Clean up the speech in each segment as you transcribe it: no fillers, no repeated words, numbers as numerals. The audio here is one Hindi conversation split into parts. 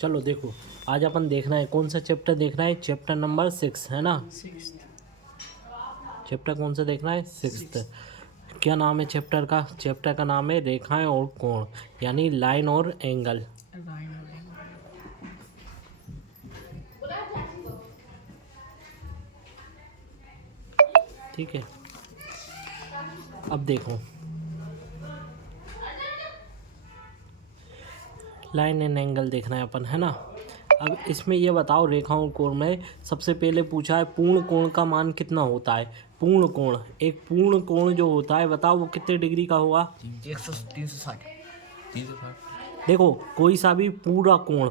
चलो देखो, आज अपन देखना है कौन सा चैप्टर देखना है, चैप्टर नंबर 6 है ना। चैप्टर कौन सा देखना है, 6th। क्या नाम है चैप्टर का? चैप्टर का नाम है रेखाएं और कोण, यानी लाइन और एंगल। ठीक है, अब देखो लाइन एंड एंगल देखना है अपन, है ना। अब इसमें ये बताओ, रेखाओं कोण में सबसे पहले पूछा है पूर्ण कोण का मान कितना होता है। पूर्ण कोण, एक पूर्ण कोण जो होता है बताओ वो कितने डिग्री का होगा? 360। देखो कोई सा भी पूरा कोण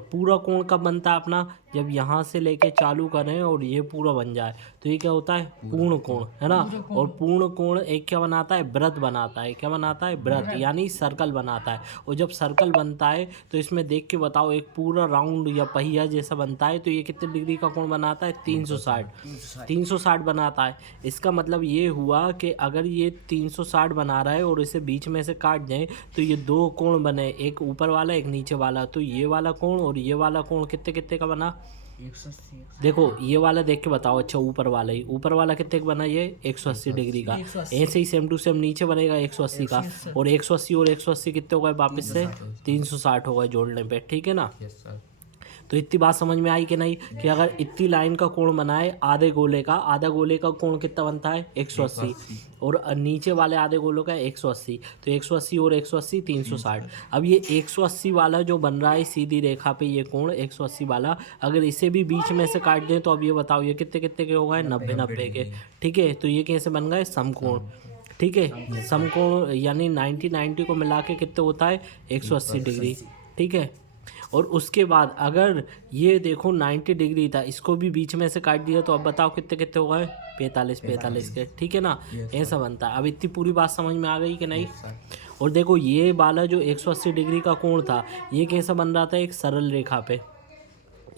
कब बनता है अपना, जब यहाँ से लेके चालू करें और ये पूरा बन जाए तो ये क्या होता है, पूर्ण कोण, है ना। और पूर्ण कोण एक क्या बनाता है, वृत्त बनाता है। क्या बनाता है, वृत्त, यानी सर्कल बनाता है। और जब सर्कल बनता है तो इसमें देख के बताओ, एक पूरा राउंड या पहिया जैसा बनता है तो ये कितने डिग्री का कोण बनाता है, 360 बनाता है। इसका मतलब ये हुआ कि अगर ये 360 बना रहा है और इसे बीच में से काट दें तो ये दो कोण बने, एक ऊपर वाला एक नीचे वाला, तो ये वाला कोण और ये वाला कोण कितने कितने का बना? 180। देखो ये वाला देख के बताओ। अच्छा ऊपर वाला कितने का बना, ये 180 डिग्री का। ऐसे ही सेम टू सेम नीचे बनेगा 180 का, और 180 और 180 कितने हो गए वापस से, 360 हो गए जोड़ने पे, ठीक है ना। Yes sir. तो इतनी बात समझ में आई कि नहीं, कि अगर इतनी लाइन का कोण बनाए आधे गोले का, आधा गोले का कोण कितना बनता है, 180, और नीचे वाले आधे गोलों का 180, तो 180 और 180 360। अब ये 180 वाला जो बन रहा है सीधी रेखा पे, ये कोण 180 वाला, अगर इसे भी बीच में से काट दें तो अब ये बताओ ये कितने कितने के हो गए, 90 के। ठीक है, तो ये कैसे बन गए, समकोण। ठीक है, समकोण यानी 90 को मिला के कितने होता है, 180 डिग्री। ठीक है, और उसके बाद अगर ये देखो 90 डिग्री था, इसको भी बीच में से काट दिया तो अब बताओ कितने कितने हो गए, 45 के। ठीक है ना, ऐसा बनता है। अब इतनी पूरी बात समझ में आ गई कि नहीं। और देखो ये वाला जो 180 डिग्री का कोण था, ये कैसा बन रहा था, एक सरल रेखा पे,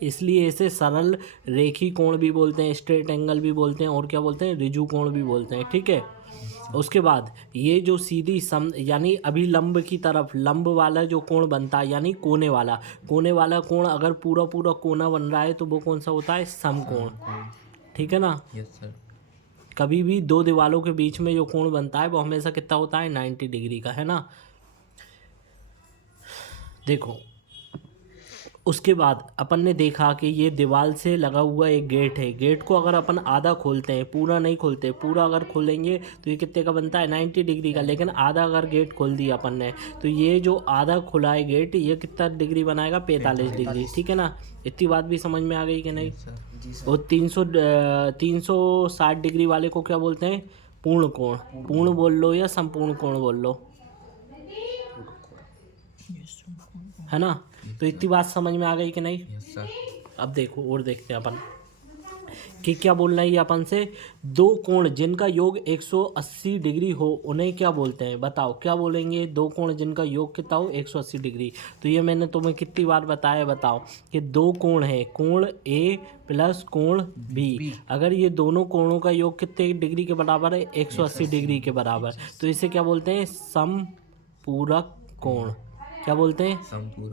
इसलिए इसे सरल रेखी कोण भी बोलते हैं, स्ट्रेट एंगल भी बोलते हैं, और क्या बोलते हैं, ऋजु कोण भी बोलते हैं। ठीक है, उसके बाद ये जो सीधी सम यानी अभिलंब की तरफ लंब वाला जो कोण बनता है, यानी कोने वाला कोण अगर पूरा पूरा कोना बन रहा है तो वो कौन सा होता है, समकोण। ठीक है ना। Yes sir. कभी भी दो दीवारों के बीच में जो कोण बनता है वो हमेशा कितना होता है, 90 डिग्री का, है ना। देखो उसके बाद अपन ने देखा कि ये दीवार से लगा हुआ एक गेट है, गेट को अगर अपन आधा खोलते हैं, पूरा नहीं खोलते, पूरा अगर खोलेंगे तो ये कितने का बनता है, 90 डिग्री का। लेकिन आधा अगर गेट खोल दिया अपन ने तो ये जो आधा खुला है गेट, ये कितना डिग्री बनाएगा, 45 डिग्री। ठीक है ना, इतनी बात भी समझ में आ गई कि नहीं। और 360 डिग्री वाले को क्या बोलते हैं, पूर्ण कोण। पूर्ण बोल लो या संपूर्ण कोण बोल लो, है ना। तो इतनी बात समझ में आ गई कि नहीं। Yes sir. अब देखो और देखते हैं अपन कि क्या बोलना है ये अपन से, दो कोण जिनका योग 180 डिग्री हो उन्हें क्या बोलते हैं, बताओ क्या बोलेंगे। दो कोण जिनका योग कितना हो, 180 डिग्री। तो ये मैंने तुम्हें कितनी बार बताया, बताओ कि दो कोण है, कोण ए प्लस कोण बी, अगर ये दोनों कोणों का योग कितने डिग्री के बराबर है, 180 डिग्री के बराबर, तो इसे क्या बोलते हैं, समपूरक कोण। क्या बोलते हैं,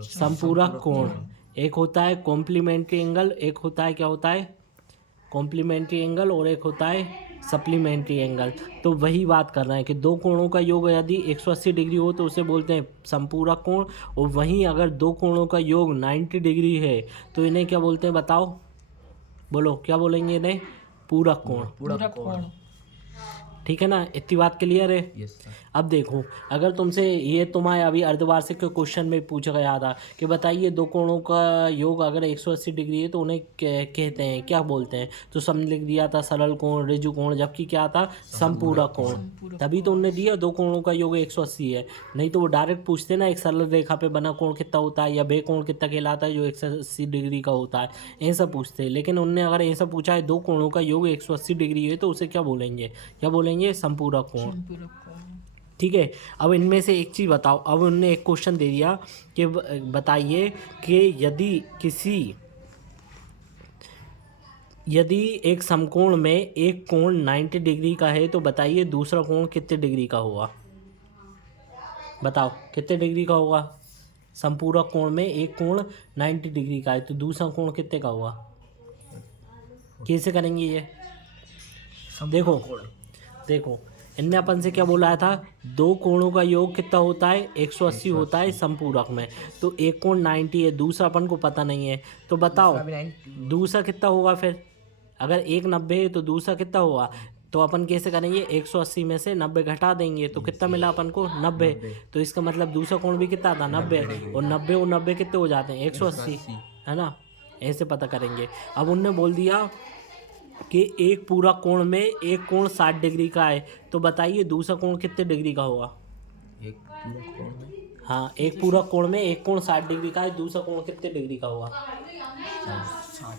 समपूरक कोण। एक होता है कॉम्प्लीमेंट्री एंगल, एक होता है क्या होता है, कॉम्प्लीमेंट्री एंगल, और एक होता है सप्लीमेंट्री एंगल। तो वही बात कर रहे हैं कि दो कोणों का योग यदि 180 डिग्री हो तो उसे बोलते हैं संपूरक कोण, और वहीं अगर दो कोणों का योग 90 डिग्री है तो इन्हें क्या बोलते हैं, बताओ, बोलो क्या बोलेंगे इन्हें, पूरक कोण। ठीक है ना, इतनी बात क्लियर है। Yes sir. अब देखो, अगर तुमसे ये तुम्हारे अभी अर्धवार्षिक के क्वेश्चन में पूछा गया था कि बताइए दो कोणों का योग अगर 180 डिग्री है तो उन्हें कहते हैं, क्या बोलते हैं, तो सब लिख दिया था सरल कोण, ऋजु कोण, जबकि क्या था, संपूरक कोण। तभी तो उन्होंने दिया दो कोणों का योग 180 है, नहीं तो वो डायरेक्ट पूछते ना एक सरल रेखा पे बना कोण कितना होता है, या बे कोण कितना कहलाता है जो 180 डिग्री का होता है, ऐसा पूछते। लेकिन उनने अगर ऐसा पूछा है दो कोणों का योग 180 डिग्री है तो उसे क्या बोलेंगे, क्या बोलेंगे, संपूरक कोण। ठीक है, अब इनमें से एक चीज़ बताओ। अब उनने एक क्वेश्चन दे दिया कि बताइए कि यदि एक समकोण में एक कोण 90 डिग्री का है तो बताइए दूसरा कोण कितने डिग्री का होगा, बताओ कितने डिग्री का होगा। संपूरक कोण में एक कोण 90 डिग्री का है, तो दूसरा कोण कितने का हुआ? कैसे करेंगे ये? देखो देखो इनने अपन से क्या बोला था, दो कोणों का योग कितना होता है? 180 होता है संपूरक में। तो एक कोण 90 है, दूसरा अपन को पता नहीं है, तो बताओ दूसरा कितना होगा फिर? अगर एक 90 है तो दूसरा कितना होगा? तो अपन कैसे करेंगे, 180 में से 90 घटा देंगे, तो कितना मिला अपन को? 90। तो इसका मतलब दूसरा कोण भी कितना था? 90। और 90 कितने हो जाते हैं? 180, है ना? ऐसे पता करेंगे। अब उनने बोल दिया कि एक पूरा कोण में एक कोण 60 डिग्री का है, तो बताइए दूसरा कोण कितने डिग्री का होगा? एक पूरा कोण में हाँ, एक पूरा कोण में एक कोण 60 डिग्री का है, दूसरा कोण कितने डिग्री का होगा? 60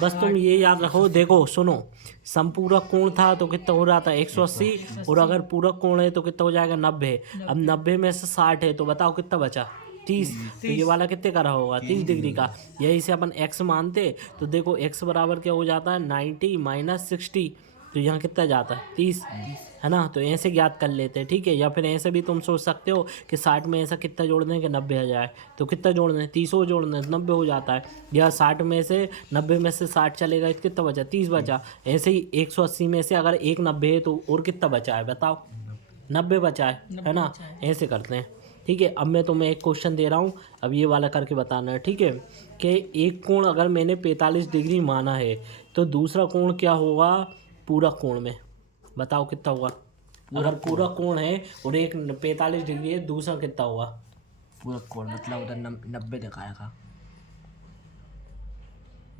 बस तुम ये याद रखो। देखो सुनो, संपूरक कोण था तो कितना हो रहा था? 180। और अगर पूरक कोण है तो कितना हो जाएगा? 90। अब 90 में से 60 है, तो बताओ कितना बचा? 30। तो ये वाला कितने का रहा होगा? 30 डिग्री का। यही से अपन x मानते, तो देखो x बराबर क्या हो जाता है? 90 माइनस 60। तो यहाँ कितना जाता है? 30, है ना? तो ऐसे ज्ञात कर लेते हैं, ठीक है। या फिर ऐसे भी तुम सोच सकते हो कि 60 में ऐसा कितना जोड़ दें कि 90 आ जाए, तो कितना जोड़ दें? 30 हो जोड़ दें, 90 हो जाता है। या 60 में से 90 में से 60 चलेगा तो कितना बचा? 30 बचा। ऐसे ही 180 में से अगर एक 90 है तो और कितना बचा है बताओ? 90 बचा है ना? ऐसे करते हैं, ठीक है। अब मैं तुम्हें एक क्वेश्चन दे रहा हूँ, अब ये वाला करके बताना है, ठीक है। कि एक कोण अगर मैंने 45 डिग्री माना है, तो दूसरा कोण क्या होगा पूरक कोण में? बताओ कितना होगा? अगर पूरक कोण है और एक 45 डिग्री है, दूसरा कितना होगा? पूरा कोण मतलब उधर 90 दिखाया था।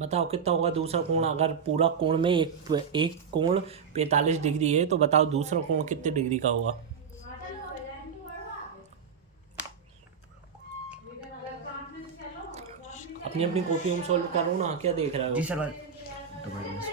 बताओ कितना होगा दूसरा कोण? अगर पूरक कोण में एक कोण 45 डिग्री है, तो बताओ दूसरा कोण कितने डिग्री का होगा? अपनी अपनी कॉपी में सॉल्व करो ना, क्या देख रहे हो? जी सर। तो माइनस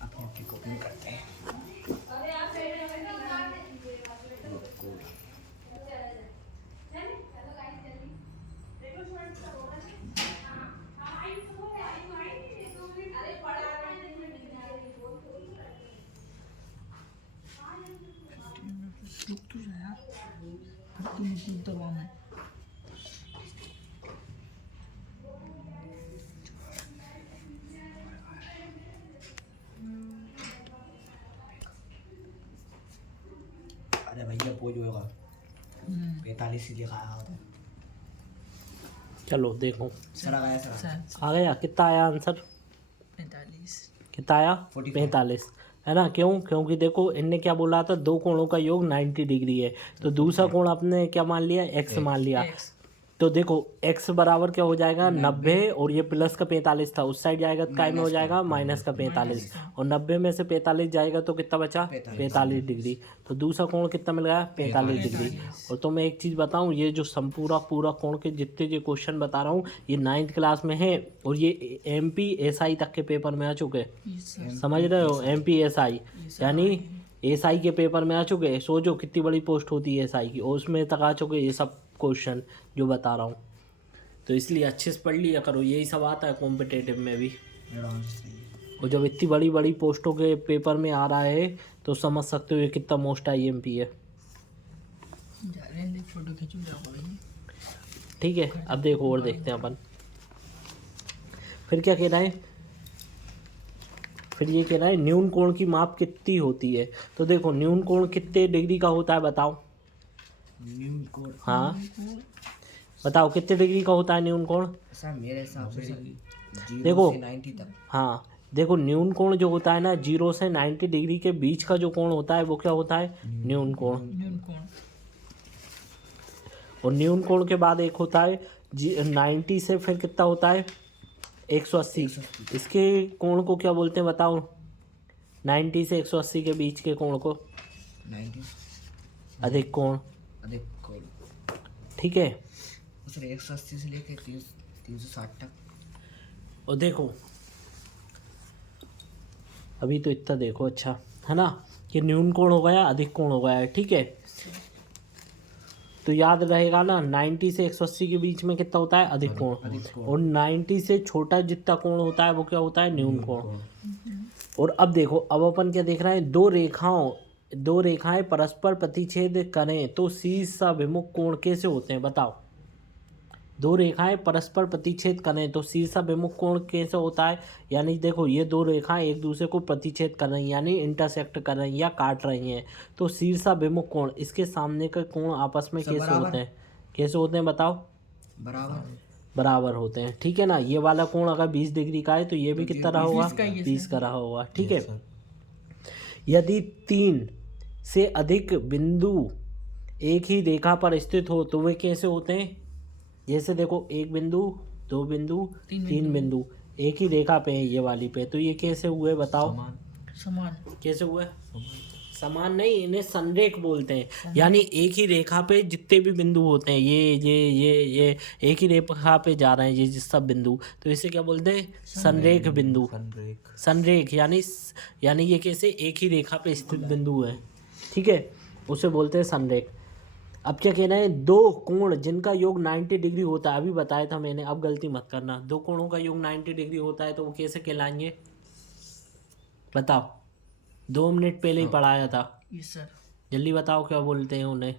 अपनी अपनी कॉपी में करते हैं। अरे भैया वो जो होगा 45 ही लिखा होता है। चलो देखो, सर आ गया सर। आ गया? कितना आया आंसर? 45। कितना आया? 45। 45, है ना? क्यों? क्योंकि देखो इनने क्या बोला था, दो कोणों का योग 90 डिग्री है, तो दूसरा कोण आपने क्या मान लिया? x मान लिया। तो देखो x बराबर क्या हो जाएगा? 90। और ये प्लस का 45 था, उस साइड जाएगा तो काय में हो जाएगा? माइनस का 45। और 90 में से 45 जाएगा तो कितना बचा? 45 डिग्री। तो दूसरा कोण कितना मिल गया? 45 डिग्री। और तो मैं एक चीज़ बताऊं, ये जो संपूरक पूरा कोण के जितने जो क्वेश्चन बता रहा हूँ, ये 9th क्लास में है, और ये MP SI तक के पेपर में आ चुके। समझ रहे हो? MP SI यानी SI के पेपर में आ चुके। सोचो कितनी बड़ी पोस्ट होती है SI की, और उसमें तक आ चुके ये सब क्वेश्चन जो बता रहा हूँ। तो इसलिए अच्छे से पढ़ लिया करो, यही सब आता है कॉम्पिटेटिव में भी। और जब इतनी बड़ी बड़ी पोस्टों के पेपर में आ रहा है, तो समझ सकते हो ये कितना मोस्ट IMP है। फोटो खींचू ठीक है, अब देखो और देखते हैं अपन। फिर क्या कह रहा है? फिर ये कह रहा है न्यून कोण की माप कितनी होती है। तो देखो न्यून कोण कितने डिग्री का होता है बताओ? न्यून कोण, हाँ बताओ कितने डिग्री का होता है न्यून कोण? सर मेरे हिसाब से 0 देखो, से 90 तक। हाँ देखो न्यून कोण जो होता है ना, 0 से 90 डिग्री के बीच का जो कोण होता है वो क्या होता है? न्यून कोण। और न्यून कोण के बाद एक होता है 90 से फिर कितना होता है? 180। इसके कोण को क्या बोलते हैं बताओ? 90 से 180 के बीच के कोण को 90 अधिक कोण। अधिक कोण ठीक है। सर 180 से लेके 360 तक। और देखो अभी तो इतना देखो, अच्छा है ना, कि न्यून कोण हो गया, अधिक कोण हो गया है, ठीक है। तो याद रहेगा ना, 90 से 180 के बीच में कितना होता है, अधिक कोण। और 90 से छोटा जितना कोण होता है वो क्या होता है, न्यून कोण। और अब देखो, अब अपन क्या देख रहे हैं, दो रेखाएं परस्पर प्रतिच्छेद करें तो शीर्षाभिमुख कोण कैसे होते हैं, बताओ। दो रेखाएं परस्पर प्रतिच्छेद करें तो शीर्षाभिमुख कोण कैसे होता है। यानी देखो, ये दो रेखाएं एक दूसरे को प्रतिच्छेद कर रही हैं, यानी इंटरसेक्ट कर रही हैं या काट रही हैं, तो शीर्षाभिमुख कोण, इसके सामने के कोण आपस में कैसे होते हैं, कैसे होते हैं बताओ। बराबर होते हैं, ठीक है ना। ये वाला कोण अगर 20 डिग्री का है तो ये भी कितना रहा होगा, 20 का रहा होगा, ठीक है। यदि 3 से अधिक बिंदु एक ही रेखा पर स्थित हो तो वे कैसे होते हैं। जैसे देखो, एक बिंदु, दो बिंदु, तीन बिंदु एक ही रेखा पे है, ये वाली पे, तो ये कैसे हुए बताओ। समान कैसे हुए, समान नहीं, इन्हें संरेख बोलते हैं। यानी एक ही रेखा पे जितने भी बिंदु होते हैं, ये एक ही रेखा पे जा रहे हैं ये सब बिंदु, तो इसे क्या बोलते हैं, संरेख बिंदु। संरेख यानी ये कैसे एक ही रेखा पे स्थित बिंदु है, ठीक है, उसे बोलते हैं संरेख। अब क्या कहना है, दो कोण जिनका योग 90 डिग्री होता है, अभी बताया था मैंने, अब गलती मत करना। दो कोणों का योग 90 डिग्री होता है तो वो कैसे कहलाएंगे बताओ। 2 मिनट पहले ही पढ़ाया था। Yes sir. जल्दी बताओ क्या बोलते हैं उन्हें।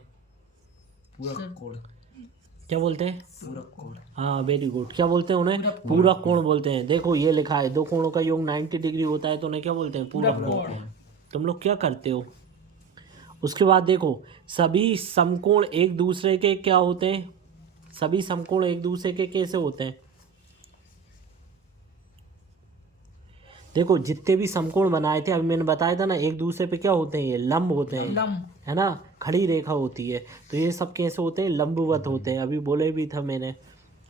पूरक कोण। क्या बोलते हैं, पूरक कोण। हाँ वेरी गुड, क्या बोलते हैं उन्हें, पूरक कोण बोलते हैं। देखो ये लिखा है, दो कोणों का योग 90 डिग्री होता है तो उन्हें क्या बोलते हैं, पूरक कोण। तुम लोग क्या करते हो। उसके बाद देखो, सभी समकोण एक दूसरे के क्या होते हैं, सभी समकोण एक दूसरे के कैसे होते हैं। देखो जितने भी समकोण बनाए थे, अभी मैंने बताया था ना, एक दूसरे पे क्या होते हैं, ये लंब होते हैं, है ना, खड़ी रेखा होती है, तो ये सब कैसे होते हैं, लंबवत होते हैं, अभी बोले भी था मैंने,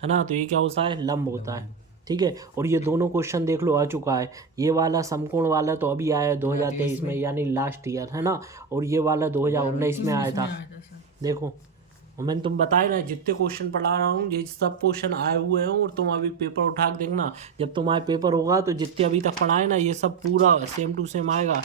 है ना। तो ये क्या होता है, लंब होता है, ठीक है। और ये दोनों क्वेश्चन देख लो आ चुका है। ये वाला समकोण वाला तो अभी आया 2023 में, यानी लास्ट ईयर, है ना। और ये वाला 2019 में आया था, देखो। और मैंने तुम बताया ना, जितने क्वेश्चन पढ़ा रहा हूँ ये सब क्वेश्चन आए हुए हैं, और तुम अभी पेपर उठा के देखना, जब तुम्हारा पेपर होगा तो जितने अभी तक पढ़ाए ना, ये सब पूरा सेम टू सेम आएगा।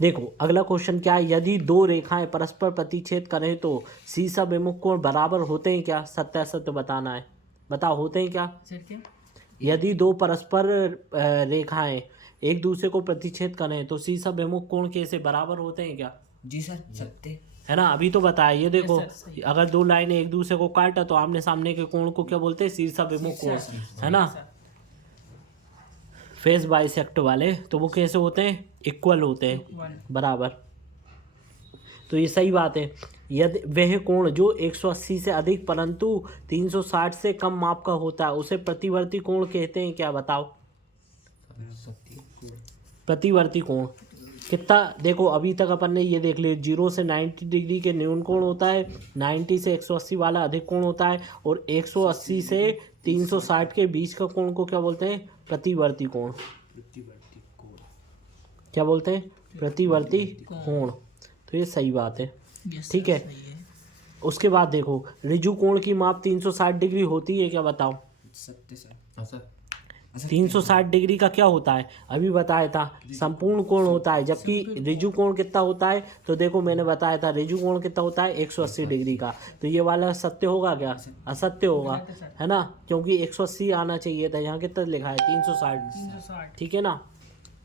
देखो अगला क्वेश्चन क्या है, यदि दो रेखाएं परस्पर प्रतिच्छेद करें तो शीर्षाभिमुख कोण बराबर होते हैं क्या, सत्य असत्य बताना है, बताओ होते हैं क्या। यदि दो परस्पर रेखाएं एक दूसरे को प्रतिच्छेद करें तो शीर्षाभिमुख कोण कैसे बराबर होते हैं क्या। जी सर, सत्य है ना, अभी तो बताया। ये देखो, अगर दो लाइनें एक दूसरे को काटा तो आमने सामने के कोण को क्या बोलते हैं, शीर्षाभिमुख कोण, है ना। फेस बाइसेक्ट वाले तो वो कैसे होते हैं, इक्वल होते हैं, बराबर। तो ये सही बात है। यदि वह कोण जो 180 से अधिक परंतु 360 से कम माप का होता है उसे प्रतिवर्ती कोण कहते हैं क्या, बताओ। प्रतिवर्ती कोण कितना, देखो अभी तक अपन ने ये देख लिया, 0 से 90 डिग्री के न्यून कोण होता है, 90 से 180 वाला अधिक कोण होता है, और 180 से 360 के बीच का कोण को क्या बोलते हैं, प्रतिवर्ती कोण। क्या बोलते हैं, प्रतिवर्ती कोण। तो ये सही बात है, ठीक है। उसके बाद देखो, ऋजु कोण की माप 360 डिग्री होती है क्या, बताओ। सत्य सर। 360 डिग्री का क्या होता है, अभी बताया था, संपूर्ण कोण होता है। जबकि ऋजु कोण कितना होता है, तो देखो मैंने बताया था, ऋजु कोण कितना होता है, 180 डिग्री का। तो ये वाला सत्य होगा क्या, असत्य होगा, है ना, क्योंकि 180 आना चाहिए था, यहाँ कितना लिखा है, 360, ठीक है ना।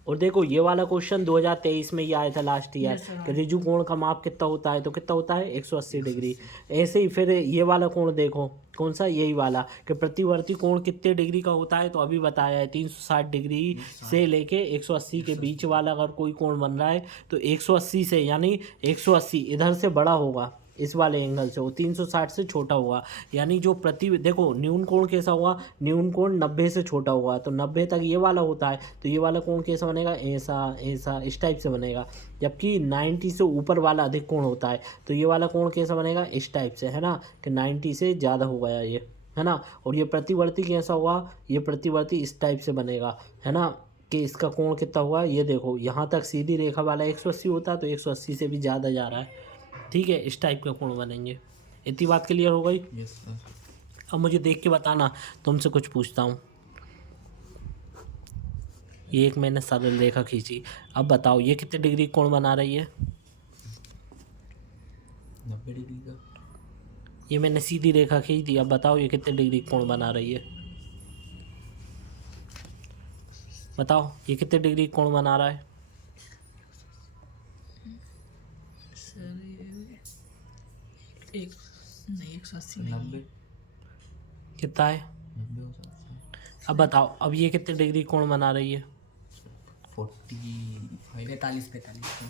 और देखो ये वाला क्वेश्चन 2023 में ही आया था लास्ट ईयर, कि ऋजु कोण का माप कितना होता है, तो कितना होता है, 180 डिग्री। ऐसे ही फिर ये वाला कोण देखो, कौन सा, यही वाला, कि प्रतिवर्ती कोण कितने डिग्री का होता है, तो अभी बताया है 360 डिग्री से लेके 180 के बीच वाला अगर कोई कोण बन रहा है तो 180 से, यानी 180 इधर से बड़ा होगा इस वाले एंगल से, वो 360 से छोटा होगा। यानी जो देखो न्यून कोण कैसा होगा, न्यून कोण 90 से छोटा होगा, तो 90 तक ये वाला होता है, तो ये वाला कोण कैसा बनेगा, ऐसा ऐसा इस टाइप से बनेगा। जबकि 90 से ऊपर वाला अधिक कोण होता है, तो ये वाला कोण कैसा बनेगा, इस टाइप से, है ना, कि 90 से ज़्यादा हो गया ये, है ना। और ये प्रतिवर्ती कैसा होगा, ये प्रतिवर्ती इस टाइप से बनेगा, है ना, कि इसका कोण कितना हुआ। ये देखो यहाँ तक सीधी रेखा वाला 180 होता तो 180 से भी ज़्यादा जा रहा है, ठीक है। इस टाइप का कोण बनेंगे। इतनी बात क्लियर हो गई। Yes sir. अब मुझे देख के बताना, तुमसे कुछ पूछता हूँ। ये एक मैंने सरल रेखा खींची, अब बताओ ये कितने डिग्री कोण बना रही है। 90 डिग्री का। ये मैंने सीधी रेखा खींच दी, अब बताओ ये कितने डिग्री कोण बना रही है। बताओ ये कितने डिग्री कोण बना रहा है। एक नहीं 180 नहीं 90 कितना है। 90 हो सकता है। अब बताओ अब ये कितने डिग्री कोण बना रही है। 45। 45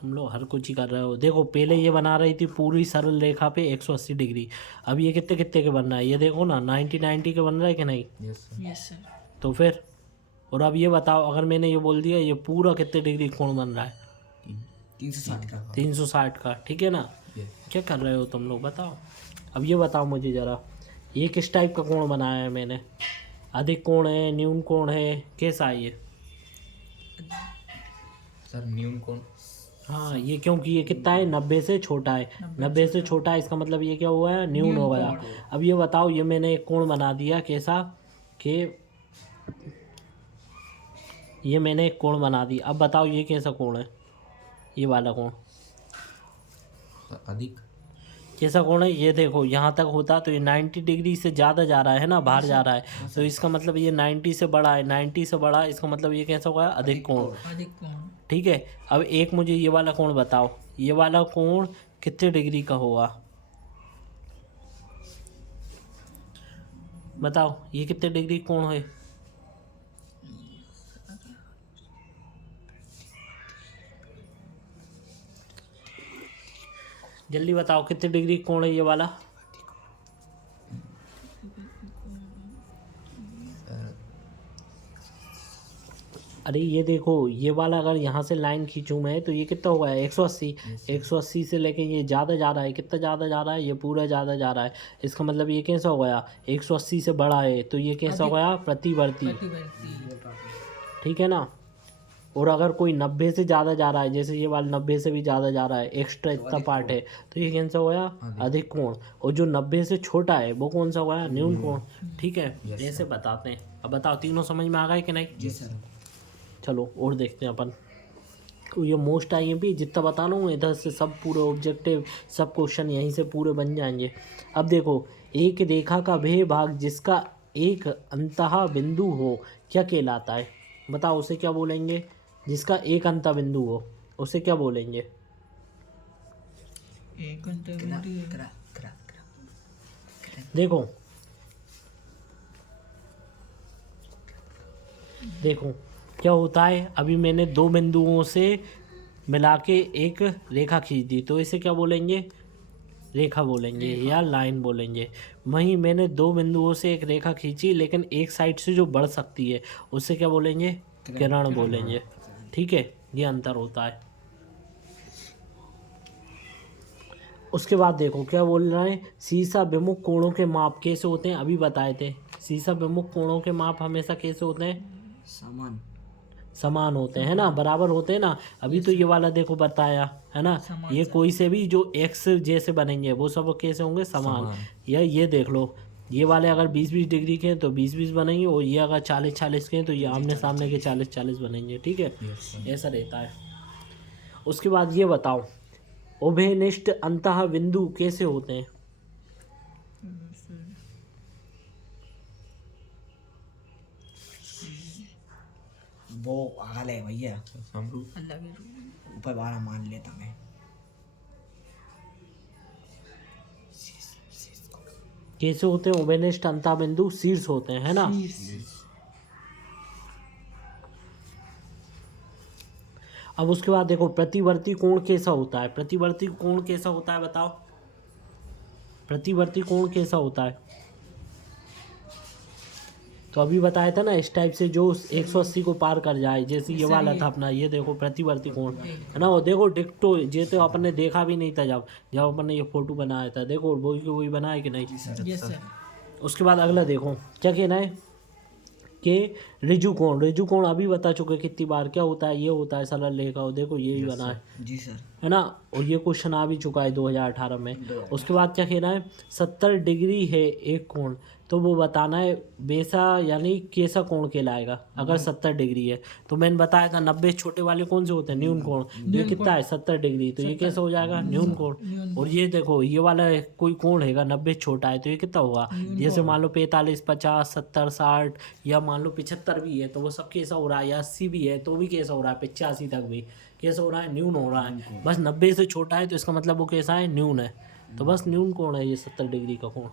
तुम लोग हर कुछ ही कर रहे हो। देखो पहले ये बना रही थी पूरी सरल रेखा पे 180 डिग्री, अब ये कितने कितने के बन रहा है। ये देखो ना 90 के बन रहा है कि नहीं। Yes sir. Yes sir. तो फिर और अब ये बताओ अगर मैंने ये बोल दिया ये पूरा कितने डिग्री कोण बन रहा है। 360 का 360 का, ठीक है ना। यस। क्या कर रहे हो तुम लोग बताओ। अब ये बताओ मुझे ज़रा, ये किस टाइप का कोण बनाया है मैंने। अधिक कोण है, न्यून कोण है, कैसा है ये। सर न्यून कोण। हाँ ये क्योंकि ये कितना है 90 से छोटा है, 90 से छोटा है, इसका मतलब ये क्या हुआ है न्यून हो गया। अब ये बताओ ये मैंने एक कोण बना दिया कैसा कि ये मैंने एक कोण बना दी। अब बताओ ये कैसा कोण है, ये वाला कोण सर अधिक। कैसा कोण है। ये देखो यहाँ तक होता तो ये 90 डिग्री से ज़्यादा जा रहा है ना, बाहर जा रहा है, तो इसका मतलब ये 90 से बड़ा है, 90 से बड़ा है, इसका मतलब ये कैसा हुआ है अधिक कोण, अधिक कोण। ठीक है। अब एक मुझे ये वाला कोण बताओ, ये वाला कोण कितने डिग्री का होगा। बताओ ये कितने डिग्री कोण है। जल्दी बताओ कितने डिग्री कोण है ये वाला। अरे ये देखो ये वाला अगर यहाँ से लाइन खींचूं मैं तो ये कितना हुआ है 180। 180 से लेके ये ज़्यादा जा रहा है, कितना ज़्यादा जा रहा है, ये पूरा ज़्यादा जा रहा है। इसका मतलब ये कैसा हो गया 180 से बड़ा है, तो ये कैसा हो गया प्रतिवर्ती, प्रतिवर्ती। ठीक है ना। और अगर कोई 90 से ज़्यादा जा रहा है, जैसे ये वाला 90 से भी ज़्यादा जा रहा है, एक्स्ट्रा इतना पार्ट है, तो ये कैसा हो गया अधिक कोण। और जो 90 से छोटा है वो कौन सा हो गया न्यून कोण, ठीक है। ऐसे बताते हैं। अब बताओ तीनों समझ में आ गए कि नहीं। जी सर। चलो और देखते हैं अपन। तो ये मोस्ट IMP जितना बता रहा हूँ इधर से सब पूरे ऑब्जेक्टिव सब क्वेश्चन यहीं से पूरे बन जाएंगे। अब देखो एक रेखा का वह भाग जिसका एक अंतः बिंदु हो क्या कहलाता है। बताओ उसे क्या बोलेंगे, जिसका एक अंतः बिंदु हो उसे क्या बोलेंगे। एक घंटे बिंदु देखो देखो क्या होता है, अभी मैंने दो बिंदुओं से मिला के एक रेखा खींच दी तो इसे क्या बोलेंगे रेखा बोलेंगे या लाइन बोलेंगे। वहीं मैंने दो बिंदुओं से एक रेखा खींची लेकिन एक साइड से जो बढ़ सकती है उसे क्या बोलेंगे किरण बोलेंगे, ठीक है। ये अंतर होता है। उसके बाद देखो क्या बोल रहा है, सीसा विमुख कोणों के माप कैसे होते हैं अभी बताए थे। सीसा विमुख कोणों के माप हमेशा कैसे होते हैं समान होते हैं ना, बराबर होते हैं ना। अभी तो ये वाला देखो बताया है ना, ये कोई से भी जो एक्स जैसे बनेंगे वो सब कैसे होंगे समान। या ये देख लो ये वाले अगर 20-20 डिग्री के हैं तो 20-20 बनेंगे, और ये अगर 40-40 के हैं तो ये आमने सामने के 40-40 बनेंगे, ठीक है। ऐसा रहता है। उसके बाद ये बताओ उभयनिष्ठ अंतः बिंदु कैसे होते हैं। वो अगल है भैया, समरूप। अल्लाह के रूप। ऊपर वाला मान लेता मैं। कैसे होते हैं उभयनिष्ठ अंतः बिंदु शीर्ष होते हैं, है ना। अब उसके बाद देखो प्रतिवर्ती कोण कैसा होता है। प्रतिवर्ती कोण कैसा होता है बताओ, प्रतिवर्ती कोण कैसा होता है। तो अभी बताया था ना इस टाइप से जो 180 को पार कर जाए, जैसे ये वाला था अपना, ये देखो प्रतिवर्ती कोण है ना। वो देखो डिक्टो ये तो अपन ने देखा भी नहीं था जब अपन ने ये फोटो बनाया था, देखो वही को वही बनाया कि नहीं। Yes sir. उसके बाद अगला देखो क्या कहना है कि रिजु कोण अभी बता चुके कितनी बार, क्या होता है, ये होता है सरल रेखा, देखो ये भी बना है जी सर। है ना। और ये क्वेश्चन आ भी चुका है 2018 में। उसके बाद क्या कहना है, 70 डिग्री है एक कोण, तो वो बताना है बेसा यानी कैसा कोण कहलाएगा अगर 70 डिग्री है। तो मैंने बताया था 90 छोटे वाले कौन से होते हैं, न्यून कोण। ये कितना है 70 डिग्री, तो ये कैसा हो जाएगा न्यून कोण। और ये देखो ये वाला कोई कोण हैगा 90 छोटा है, तो ये कितना होगा, जैसे मान लो 45 50 70 60 या मान लो 75 भी है, तो वो सब कैसा हो रहा है, या 80 भी है तो भी कैसा हो रहा है, 85 तक भी कैसा हो रहा है, न्यून हो रहा है। बस 90 से छोटा है तो इसका मतलब वो कैसा है, न्यून है। तो बस न्यून कोण है ये 70 डिग्री का कोण।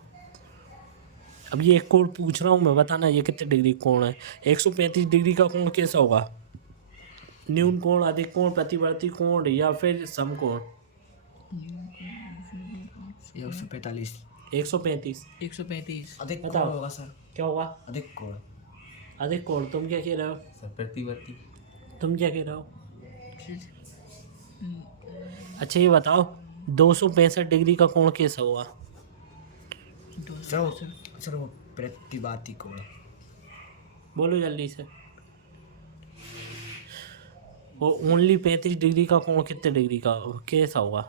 अब ये एक कोण पूछ रहा हूँ मैं, बताना ये कितने डिग्री कोण है। 135 डिग्री का कोण कैसा होगा, न्यून कोण, अधिक कोण, प्रतिवर्ती कोण या फिर समकोण। 145 135 135 अधिक कोण बताओ। होगा सर, क्या होगा, अधिक कोण। अधिक कोण। तुम क्या कह रहे हो, सर प्रतिवर्ती। तुम क्या कह रहे हो। अच्छा ये बताओ 265 डिग्री का कोण कैसा होगा। सर वो प्रतिवाती कोण। बोलो जल्दी से। वो ओनली 35 डिग्री का कोण कितने डिग्री का कैसा होगा,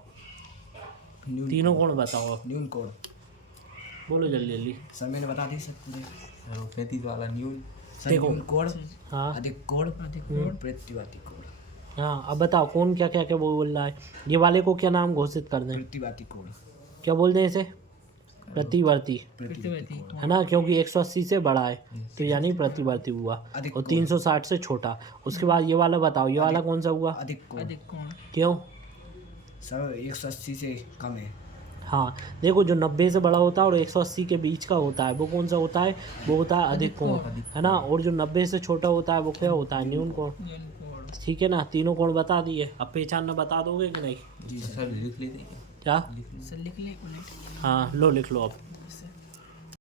तीनों कोण बताओ। न्यून कोण। बोलो जल्दी जल्दी। सर मैंने बता दी सर पूरे। सर वो 35 वाला न्यून। सर देखो। न्यून कोण, हाँ अधिक कोण, प्रतिवाती कोण। हाँ, अब बताओ कौन क्या क्या क्या बोल रहा है। ये वाले को क्या नाम घोषित कर दें, प्रतिवाती कोण। क्या बोल दें इसे, प्रतिवर्ती प्रतिवाती कोण। है ना, क्योंकि 180 से बड़ा है तो यानी प्रतिवर्ती हुआ। अधिक और कोण। 360 से छोटा। उसके बाद ये वाला बताओ, ये वाला कौन सा हुआ, अधिक कोण। अधिक कोण क्यों। सर 180 से कम है। हाँ देखो, जो 90 से बड़ा होता है और 180 के बीच का होता है वो कौन सा होता है, वो होता है अधिक कोण, है ना। और जो 90 से छोटा होता है वो क्या होता है, न्यून कोण। न्यून कोण ठीक है ना, तीनों कोण बता दिए। अब पहचानना बता दोगे कि नहीं, जी सर। सर लिख लेते हैं। क्या। सर लिख ले एक मिनट। हाँ लो लिख लो अब।